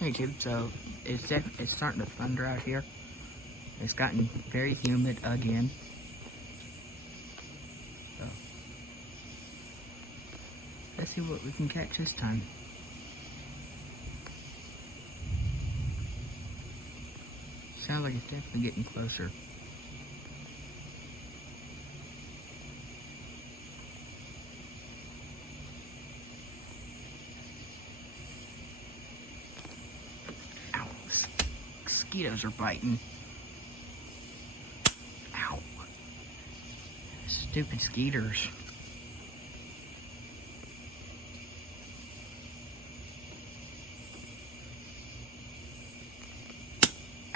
Hey YouTube, so it's starting to thunder out here. It's gotten very humid again. So let's see what we can catch this time. Sounds like it's definitely getting closer. Ow, mosquitoes are biting. Ow. Stupid skeeters.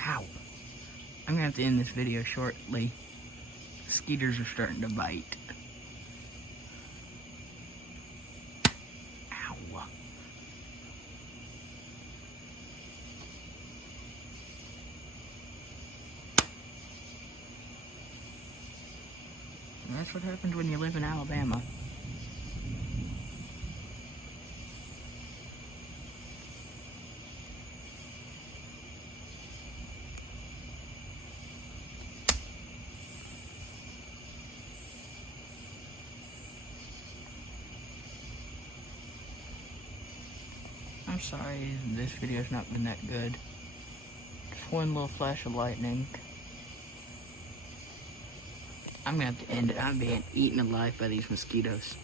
Ow. I'm gonna have to end this video shortly. Skeeters are starting to bite. Ow. And that's what happens when you live in Alabama. I'm sorry this video's not been that good. Just one little flash of lightning. I'm gonna have to end it. I'm being eaten alive by these mosquitoes.